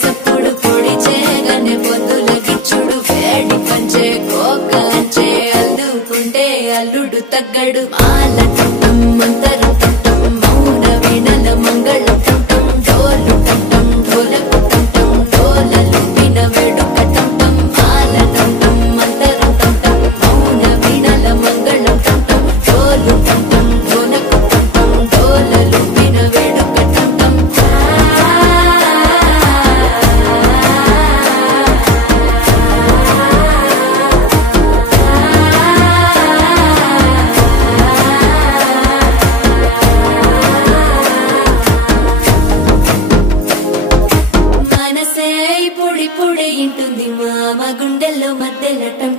సప్పుడు పొడి చేయగానే పొద్దుల గిచ్చుడు వేడి పంచే కోకంచే అల్లుకుంటే అల్లుడు తగ్గడు మాల టం మంతర టం మౌన వీణల మంగళ టం డోలు టం ఢోలకు టం డోలలు విన వేడుక టం మాల టం మంతర టం మౌన వీణల మంగళ టం డోలు టం ఢోలకు టం డోలలు విన వేడుక టం మనసే పొడి పొడి ఇంటుంది మామ గుండెల్లో మధ్యలో టం